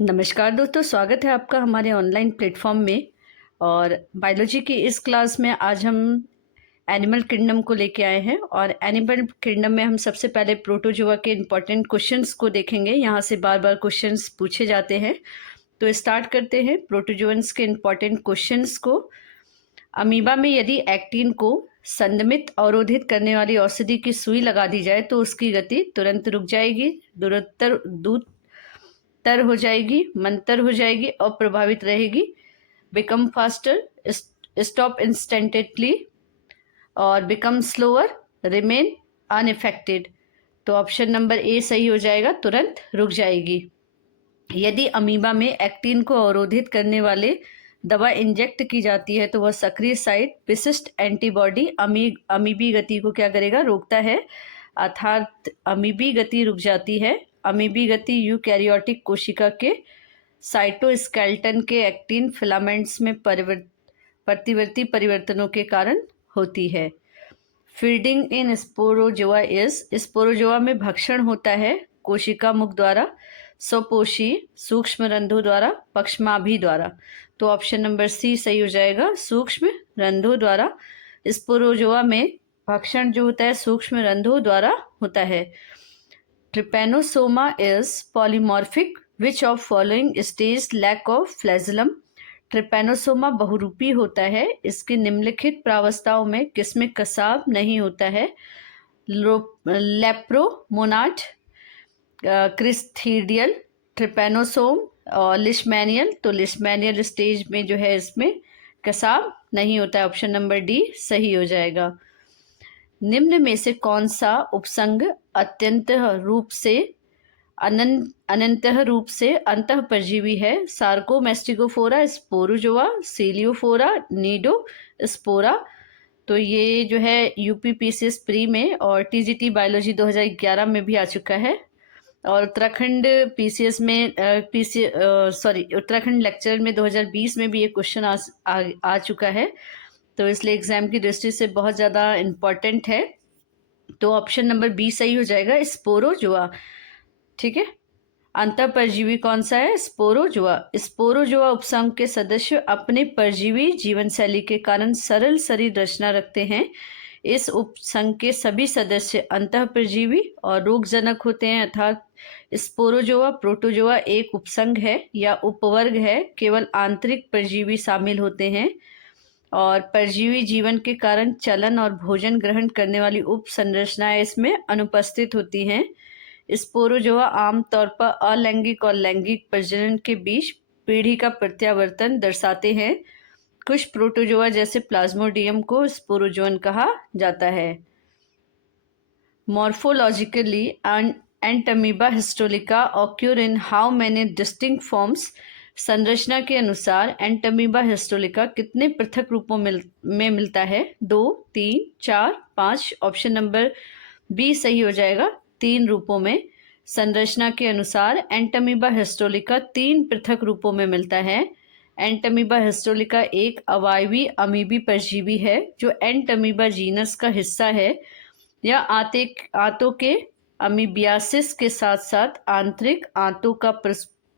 नमस्कार दोस्तों, स्वागत है आपका हमारे ऑनलाइन प्लेटफॉर्म में। और बायोलॉजी की इस क्लास में आज हम एनिमल किंगडम को लेके आए हैं। और एनिमल किंगडम में हम सबसे पहले प्रोटोजोआ के इम्पोर्टेंट क्वेश्चंस को देखेंगे। यहाँ से बार बार क्वेश्चंस पूछे जाते हैं, तो स्टार्ट करते हैं प्रोटोजोअन्स के इम्पोर्टेंट क्वेश्चंस को। अमीबा में यदि एक्टिन को संदमित अवरोधित करने वाली औषधि की सुई लगा दी जाए तो उसकी गति तुरंत रुक जाएगी, तर हो जाएगी, मंतर हो जाएगी और प्रभावित रहेगी, बिकम फास्टर, स्टॉप इंस्टेंटेडली, और बिकम स्लोअर, रिमेन अनइफेक्टेड। तो ऑप्शन नंबर ए सही हो जाएगा, तुरंत रुक जाएगी। यदि अमीबा में एक्टिन को अवरोधित करने वाले दवा इंजेक्ट की जाती है तो वह सक्रिय साइट विशिष्ट एंटीबॉडी अमीबी गति को क्या करेगा, रोकता है, अर्थात अमीबी गति रुक जाती है। अमीबी गति यूकैरियोटिक कोशिका के साइटोस्केलेटन के एक्टिन फिलामेंट्स में प्रतिवर्ती परिवर्तनों के कारण होती है। फीडिंग इन स्पोरोजोआ स्पोरोजोआ में भक्षण होता है कोशिका मुख द्वारा, स्वपोषी सूक्ष्म रंध्रों द्वारा, पक्षमाभि द्वारा। तो ऑप्शन नंबर सी सही हो जाएगा, सूक्ष्म रंध्रों द्वारा। स्पोरोजोआ में भक्षण जो होता है सूक्ष्म रंध्रों द्वारा होता है। Trypanosoma is polymorphic, which of following stage lack of flagellum. Trypanosoma बहुरूपी होता है, इसके निम्नलिखित प्रावस्थाओं में किसमें कसाब नहीं होता है। लेप्रोमोनाट, क्रिस्थीडियल, ट्रिपेनोसोम और लिशमैनियल। तो लिशमैनियल स्टेज में जो है इसमें कसाब नहीं होता है, ऑप्शन नंबर डी सही हो जाएगा। निम्न में से कौन सा उपसंग अनंतः रूप से अंतः परजीवी है। सार्कोमेस्टिकोफोरा, स्पोरोजोआ, सीलियोफोरा, नीडोस्पोरा। तो ये जो है यूपीपीसीएस प्री में और टीजीटी बायोलॉजी 2011 में भी आ चुका है, और उत्तराखंड पीसीएस में उत्तराखंड लेक्चर में 2020 में भी ये क्वेश्चन आ चुका है, तो इसलिए एग्जाम की दृष्टि से बहुत ज़्यादा इम्पॉर्टेंट है। तो ऑप्शन नंबर बी सही हो जाएगा, स्पोरोजोआ। ठीक है, अंतः परजीवी कौन सा है, स्पोरोजोआ। स्पोरोजोआ उपसंघ के सदस्य अपने परजीवी जीवन शैली के कारण सरल शरीर रचना रखते हैं। इस उपसंघ के सभी सदस्य अंतः परजीवी और रोगजनक होते हैं, अर्थात स्पोरोजोआ प्रोटोजोआ एक उपसंघ है या उपवर्ग है, केवल आंतरिक परजीवी शामिल होते हैं, और परजीवी जीवन के कारण चलन और भोजन ग्रहण करने वाली उप संरचनाएं इसमें अनुपस्थित होती हैं। स्पोरोजोआ आमतौर पर अलैंगिक और लैंगिक प्रजनन के बीच पीढ़ी का प्रत्यावर्तन दर्शाते हैं। कुछ प्रोटोजोआ जैसे प्लाज्मोडियम को स्पोरोजोअन कहा जाता है। Morphologically Entamoeba histolytica occur in how many distinct forms. संरचना के अनुसार एंटमीबा हिस्टोलिका कितने पृथक रूपों में मिलता है, 2, 3, 4, 5। ऑप्शन नंबर बी सही हो जाएगा, 3 रूपों में। संरचना के अनुसार एंटमीबा हिस्टोलिका 3 पृथक रूपों में मिलता है। एंटमीबा हिस्टोलिका एक अवायवी अमीबी परजीवी है जो एंटमीबा जीनस का हिस्सा है। यह आंतों के अमीबियासिस के साथ साथ आंतरिक आंतों का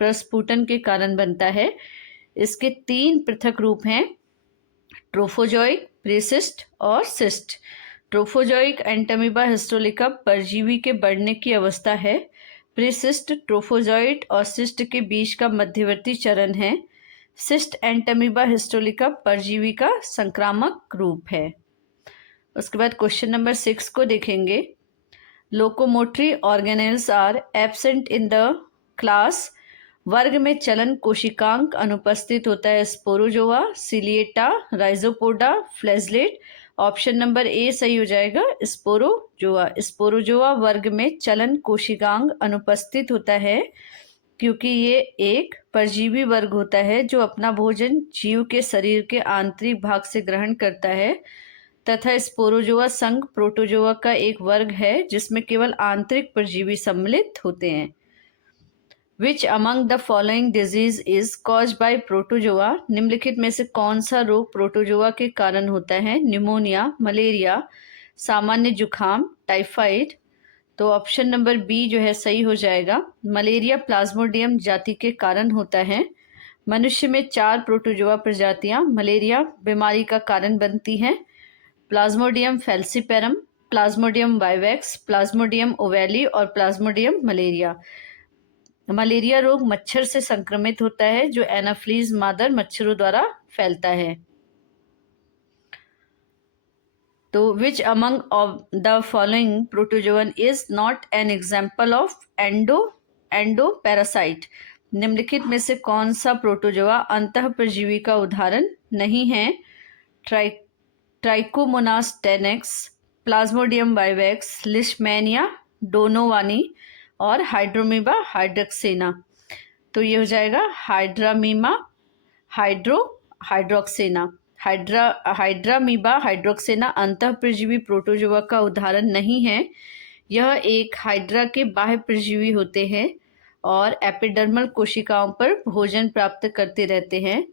प्रस्फुटन के कारण बनता है। इसके 3 पृथक रूप हैं, ट्रोफोजोइक, प्रीसिस्ट और सिस्ट। ट्रोफोजोइक एंटमीबा हिस्टोलिका परजीवी के बढ़ने की अवस्था है। प्रीसिस्ट ट्रोफोजोइट और सिस्ट के बीच का मध्यवर्ती चरण है। सिस्ट एंटमीबा हिस्टोलिका परजीवी का संक्रामक रूप है। उसके बाद क्वेश्चन नंबर 6 को देखेंगे। Locomotory organelles are absent in the class. वर्ग में चलन कोशिकांक अनुपस्थित होता है। Sporozoa, ciliata, rhizopoda, flagellate. Option number A सही हो जाएगा, स्पोरोजोआ। स्पोरोजोआ वर्ग में चलन कोशिकांग अनुपस्थित होता है क्योंकि ये एक परजीवी वर्ग होता है जो अपना भोजन जीव के शरीर के आंतरिक भाग से ग्रहण करता है, तथा स्पोरोजोआ संघ प्रोटोजोआ का एक वर्ग है जिसमें केवल आंतरिक परजीवी सम्मिलित होते हैं। Which among the following disease is cause by protozoa. निम्नलिखित में से कौन सा रोग प्रोटोजोआ के कारण होता है। निमोनिया, मलेरिया, सामान्य जुखाम, टाइफाइड। तो ऑप्शन नंबर बी जो है सही हो जाएगा। मलेरिया प्लाज्मोडियम जाति के कारण होता है। मनुष्य में 4 प्रोटोजोआ प्रजातियां मलेरिया बीमारी का कारण बनती हैं। Plasmodium falciparum, plasmodium vivax, plasmodium ovale और प्लाज्मोडियम मलेरिया। मलेरिया रोग मच्छर से संक्रमित होता है जो एनाफ्लीज मादर मच्छरों द्वारा फैलता है। तो which among of the following protozoan is not an example of endoparasite? निम्नलिखित में से कौन सा प्रोटोजोआ अंतः परजीवी का उदाहरण नहीं है? Trichomonas टेनेक्स, Plasmodium vivax, Leishmania donovani और हाइड्रोमीबा हाइड्रोक्सेना। तो ये हो जाएगा हाइड्रोक्सेना। हाइड्रामीबा हाइड्रोक्सेना अंतः परजीवी प्रोटोजोआ का उदाहरण नहीं है। यह एक हाइड्रा के बाह्य परजीवी होते हैं और एपिडर्मल कोशिकाओं पर भोजन प्राप्त करते रहते हैं।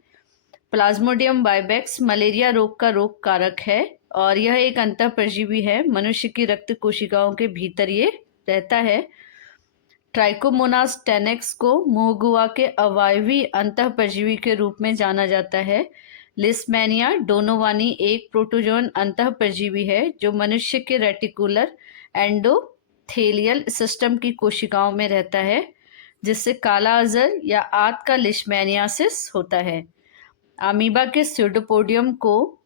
प्लाज्मोडियम वाइवेक्स मलेरिया रोग का रोग कारक है और यह एक अंतः परजीवी है। मनुष्य की रक्त कोशिकाओं के भीतर ये रहता है। ट्राइकोमोनास टेनेक्स को मोगुआ के अवायवी अंतः परजीवी के रूप में जाना जाता है। लिस्मैनिया डोनोवानी एक प्रोटोजोन अंतः परजीवी है जो मनुष्य के रेटिकुलर एंडोथेलियल सिस्टम की कोशिकाओं में रहता है, जिससे काला अजर या आंत का लिशमैनियासिस होता है। अमीबा के स्यूडोपोडियम को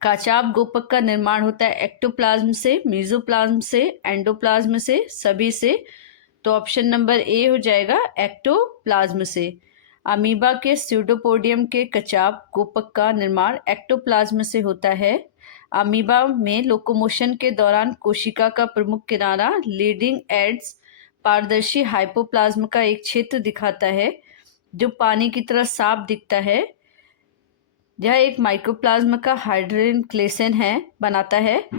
काचाब गोपक का निर्माण होता है एक्टोप्लाज्म से, मीजोप्लाज्म से, एंडोप्लाज्म से, सभी से। तो ऑप्शन नंबर ए हो जाएगा एक्टोप्लाज्म से। अमीबा के स्यूडोपोडियम के कचाब गोपक का निर्माण एक्टोप्लाज्म से होता है। अमीबा में लोकोमोशन के दौरान कोशिका का प्रमुख किनारा लीडिंग एड्स पारदर्शी हाइपोप्लाज्म का एक क्षेत्र दिखाता है जो पानी की तरह साफ दिखता है। यह एक माइक्रोप्लाज्म का हाइड्रोजन क्लेसन बनाता है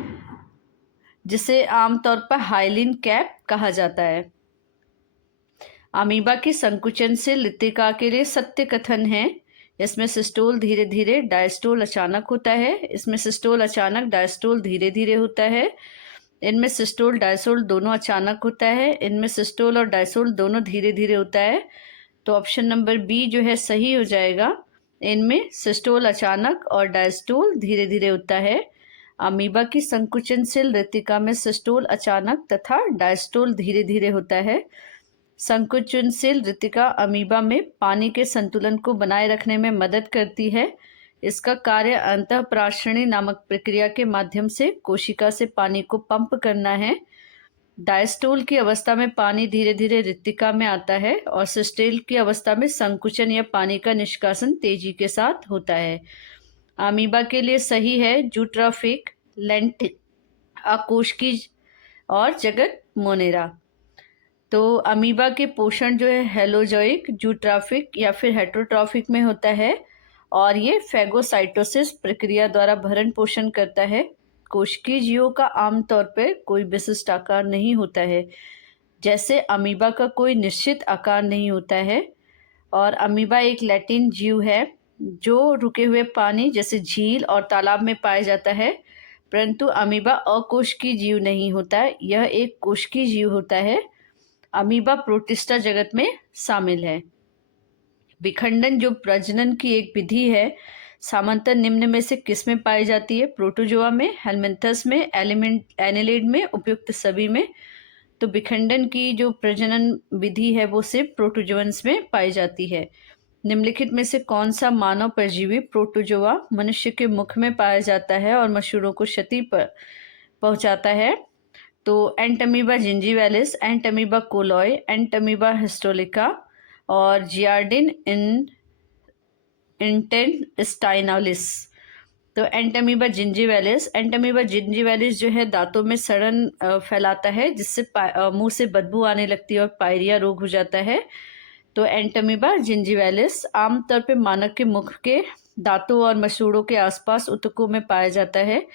जिसे आमतौर पर हाइलिन कैप कहा जाता है। अमीबा की संकुचन से लितिका के लिए सत्य कथन है। इसमें सिस्टोल धीरे धीरे, डायस्टोल अचानक होता है। इसमें सिस्टोल अचानक, डायस्टोल धीरे धीरे होता है। इनमें सिस्टोल डायसोल दोनों अचानक होता है। इनमें सिस्टोल और डायसोल दोनों धीरे धीरे होता है। तो ऑप्शन नंबर बी जो है सही हो जाएगा। इनमें सिस्टोल अचानक और डायस्टोल धीरे धीरे होता है। अमीबा की संकुचनशील रेतिका में सिस्टोल अचानक तथा डायस्टोल धीरे धीरे होता है। संकुचनशील रेतिका अमीबा में पानी के संतुलन को बनाए रखने में मदद करती है। इसका कार्य अंतःप्राशनी नामक प्रक्रिया के माध्यम से कोशिका से पानी को पंप करना है। डायस्टोल की अवस्था में पानी धीरे धीरे रेतिका में आता है और सिस्टोल की अवस्था में संकुचन या पानी का निष्कासन तेजी के साथ होता है। अमीबा के लिए सही है जूट्राफिक, लेंटिल, अकोशिकीज और जगत मोनेरा। तो अमीबा के पोषण जो है हेलोजोइक, जूट्राफिक या फिर हेटरोट्रॉफिक में होता है और ये फैगोसाइटोसिस प्रक्रिया द्वारा भरण पोषण करता है। कोशिकीय जीवों का आमतौर पर कोई विशिष्ट आकार नहीं होता है, जैसे अमीबा का कोई निश्चित आकार नहीं होता है। और अमीबा एक लैटिन जीव है जो रुके हुए पानी जैसे झील और तालाब में पाया जाता है, परंतु अमीबा अकोशिकीय जीव नहीं होता है, यह एक कोशिकीय जीव होता है। अमीबा प्रोटिस्टा जगत में शामिल है। विखंडन जो प्रजनन की एक विधि है सामान्यतः निम्न में से किस में पाई जाती है? प्रोटोजोआ में, हेलमिंथस में, एनिलिड में, उपयुक्त सभी में। तो विखंडन की जो प्रजनन विधि है वो सिर्फ प्रोटोजोअन्स में पाई जाती है। निम्नलिखित में से कौन सा मानव परजीवी प्रोटोजोआ मनुष्य के मुख में पाया जाता है और मशहूरों को क्षति पहुंचाता है? तो एंटमीबा जिंजीवैलिस, एंटमीबा कोलोय, एंटमीबा हिस्टोलिका और जियार्डिन इंटेस्टाइनालिस। तो एंटमीबा जिंजीवैलिस जो है दांतों में सड़न फैलाता है जिससे मुंह से बदबू आने लगती है और पायरिया रोग हो जाता है। तो एंटमीबा जिंजीवैलिस आमतौर पे मानव के मुख के दांतों और मसूड़ों के आसपास ऊतकों में पाया जाता है।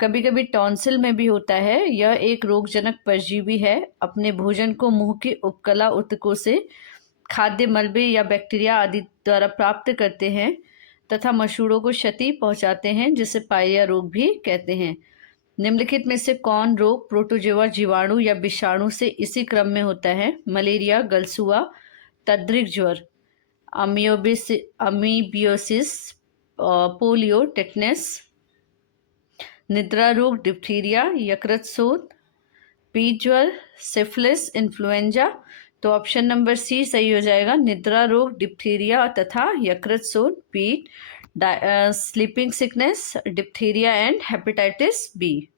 कभी कभी टॉन्सिल में भी होता है। यह एक रोगजनक परजीवी है। अपने भोजन को मुंह की उपकला ऊतकों से खाद्य मलबे या बैक्टीरिया आदि द्वारा प्राप्त करते हैं तथा मसूड़ों को क्षति पहुंचाते हैं, जिसे पायरिया रोग भी कहते हैं। निम्नलिखित में से कौन रोग प्रोटोजोआ जीवाणु या विषाणु से इसी क्रम में होता है? मलेरिया, गलसुआ, तद्रिक ज्वर, अमीबियोसिस, पोलियो, टेटनस, निद्रा रोग, डिप्थीरिया, यकृत शोथ, पीत ज्वर, सिफिलिस, इन्फ्लुएंजा। तो ऑप्शन नंबर सी सही हो जाएगा। निद्रा रोग, डिप्थीरिया तथा यकृत शोथ, पीत, sleeping sickness, diphtheria and hepatitis B.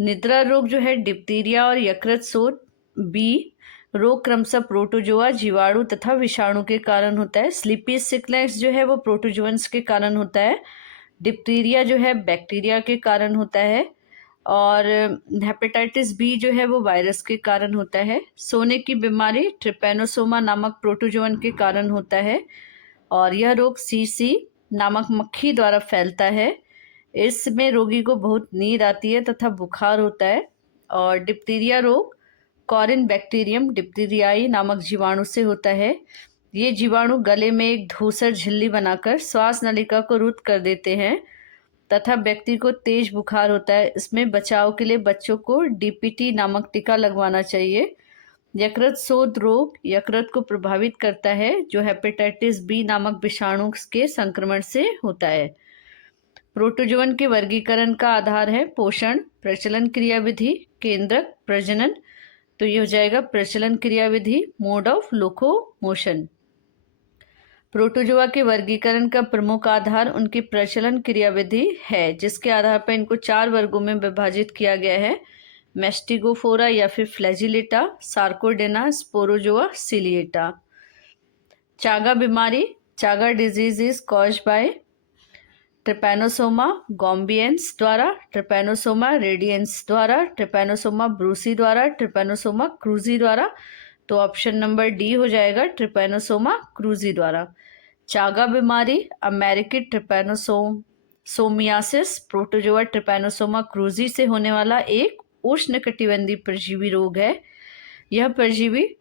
निद्रा रोग जो है डिप्थीरिया और यकृत शोथ बी रोग क्रमशः प्रोटोजोआ जीवाणु तथा विषाणु के कारण होता है। स्लीपी सिकनेस जो है वो प्रोटोजोअन्स के कारण होता है। डिप्थीरिया जो है बैक्टीरिया के कारण होता है और हेपेटाइटिस बी जो है वो वायरस के कारण होता है। सोने की बीमारी ट्रिपैनोसोमा नामक प्रोटोजोअन के कारण होता है और यह रोग सीसी नामक मक्खी द्वारा फैलता है। इसमें रोगी को बहुत नींद आती है तथा बुखार होता है। और डिप्थीरिया रोग कॉरिन बैक्टीरियम डिप्थीरियाई नामक जीवाणु से होता है। ये जीवाणु गले में एक धूसर झिल्ली बनाकर श्वास नलिका को रुद्ध कर देते हैं तथा व्यक्ति को तेज बुखार होता है। इसमें बचाव के लिए बच्चों को डीपीटी नामक टीका लगवाना चाहिए। यकृत शोथ रोग यकृत को प्रभावित करता है जो हेपेटाइटिस बी नामक विषाणु के संक्रमण से होता है। प्रोटोजोअन के वर्गीकरण का आधार है पोषण, प्रचलन क्रियाविधि, केंद्रक, प्रजनन। तो ये हो जाएगा प्रचलन क्रियाविधि, मोड ऑफ लोकोमोशन। प्रोटोजोआ के वर्गीकरण का प्रमुख आधार उनकी प्रचलन क्रियाविधि है जिसके आधार पर इनको 4 वर्गों में विभाजित किया गया है। मेस्टिगोफोरा या फिर फ्लैजिलेटा, सार्कोडेना, स्पोरोजोआ, सिलिएटा। चागा बीमारी, chagas disease is caused by trypanosoma gambiense द्वारा, ट्रिपैनोसोमा रेडियंस द्वारा, ट्रिपैनोसोमा ब्रूसी द्वारा, ट्रिपैनोसोमा क्रूजी द्वारा। तो ऑप्शन नंबर डी हो जाएगा ट्रिपैनोसोमा क्रूजी द्वारा। चागा बीमारी अमेरिकी ट्रिपैनोसोमियासिस प्रोटोजोआ ट्रिपैनोसोमा क्रूजी से होने वाला एक उष्णकटिबंधीय परजीवी रोग है। यह परजीवी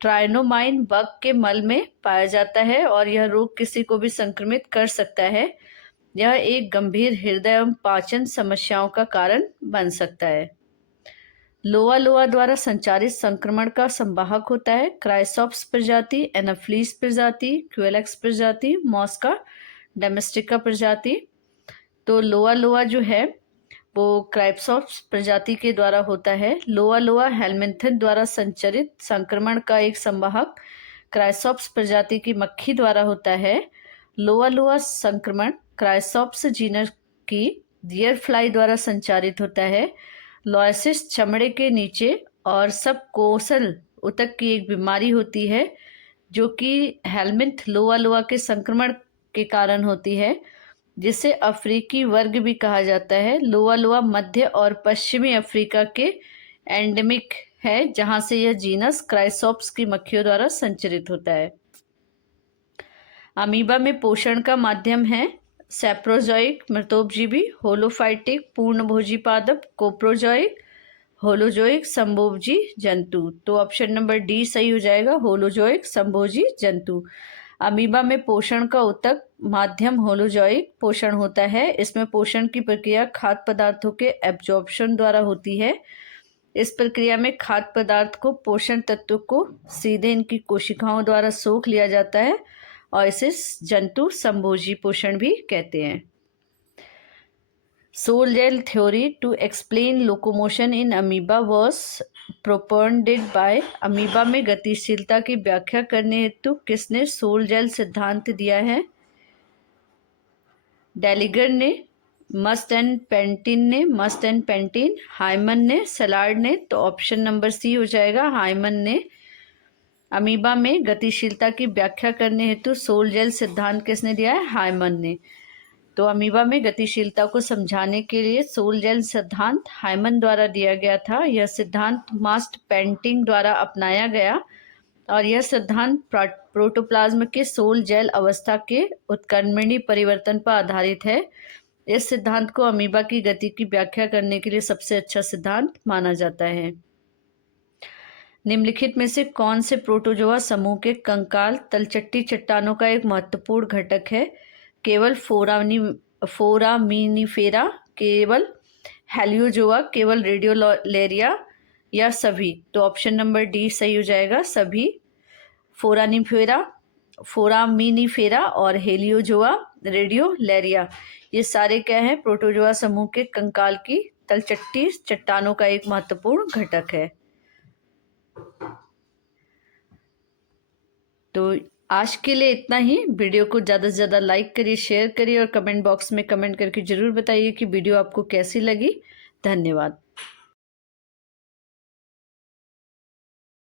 ट्राइनोमाइन बग के मल में पाया जाता है और यह रोग किसी को भी संक्रमित कर सकता है। यह एक गंभीर हृदय एवं पाचन समस्याओं का कारण बन सकता है। लोआ लोआ द्वारा संचारित संक्रमण का संवाहक होता है क्राइसॉप्स प्रजाति, एनाफ्लीस प्रजाति, क्यूएलेक्स प्रजाति, मॉस्का डोमेस्टिका प्रजाति। तो लोआ लोआ जो है वो क्राइसॉप्स प्रजाति के द्वारा होता है। लोआ लोआ हेलमिंथन द्वारा संचरित संक्रमण का एक संवाहक क्राइसॉप्स प्रजाति की मक्खी द्वारा होता है। लोआ लोआ संक्रमण क्राइसॉप्स जीनस की डियर फ्लाई द्वारा संचारित होता है। लॉयसिस चमड़े के नीचे और सब कोसल उतक की एक बीमारी होती है जो कि हेलमिंथ लोआ लोआ के संक्रमण के कारण होती है जिसे अफ्रीकी वर्ग भी कहा जाता है। लोआ लोआ मध्य और पश्चिमी अफ्रीका के एंडेमिक है जहां से यह जीनस क्राइसॉप्स की मक्खियों द्वारा संचरित होता है। अमीबा में पोषण का माध्यम है सैप्रोजोइक मृतोपजीवी, होलोफाइटिक पूर्णभोजी पादप, कोप्रोजोइक, होलोजोइक संभोजी जंतु। तो ऑप्शन नंबर डी सही हो जाएगा, होलोजोइक संभोजी जंतु। अमीबा में पोषण का उत्तक माध्यम होलोजोइक पोषण होता है। इसमें पोषण की प्रक्रिया खाद्य पदार्थों के एब्जॉर्प्शन द्वारा होती है। इस प्रक्रिया में खाद्य पदार्थ को पोषण तत्व को सीधे इनकी कोशिकाओं द्वारा सोख लिया जाता है और इसे जंतु संभोजी पोषण भी कहते हैं। Sol gel theory to explain locomotion in amoeba was propounded by. Amoeba में गतिशीलता की व्याख्या करने हेतु किसने सोल जेल सिद्धांत दिया है? डेलिगर ने, मस्ट एंड पेंटिन, हाइमन ने, सलार्ड ने। तो ऑप्शन नंबर सी हो जाएगा, हाइमन ने। अमीबा में गतिशीलता की व्याख्या करने हेतु सोल जेल सिद्धांत किसने दिया है? हाइमन ने। तो अमीबा में गतिशीलता को समझाने के लिए सोल जेल सिद्धांत हाइमन द्वारा दिया गया था। यह सिद्धांत मास्ट पेंटिंग द्वारा अपनाया गया और यह सिद्धांत प्रोटोप्लाज्म के सोल जेल अवस्था के उत्क्रमणीय परिवर्तन पर आधारित है। इस सिद्धांत को अमीबा की गति की व्याख्या करने के लिए सबसे अच्छा सिद्धांत माना जाता है। निम्नलिखित में से कौन से प्रोटोजोआ समूह के कंकाल तलचट्टी चट्टानों का एक महत्वपूर्ण घटक है? केवल फोरामिनिफेरा, केवल हेलियोजोआ केवल रेडियोलेरिया या सभी? तो ऑप्शन नंबर डी सही हो जाएगा, सभी। फोरानिफेरा, फोरामिनीफेरा और हेलियोजोआ, रेडियोलेरिया, ये सारे क्या है? प्रोटोजोआ समूह के कंकाल की तलचट्टी चट्टानों का एक महत्वपूर्ण घटक है। तो आज के लिए इतना ही। वीडियो को ज़्यादा से ज़्यादा लाइक करिए, शेयर करिए और कमेंट बॉक्स में कमेंट करके ज़रूर बताइए कि वीडियो आपको कैसी लगी। धन्यवाद।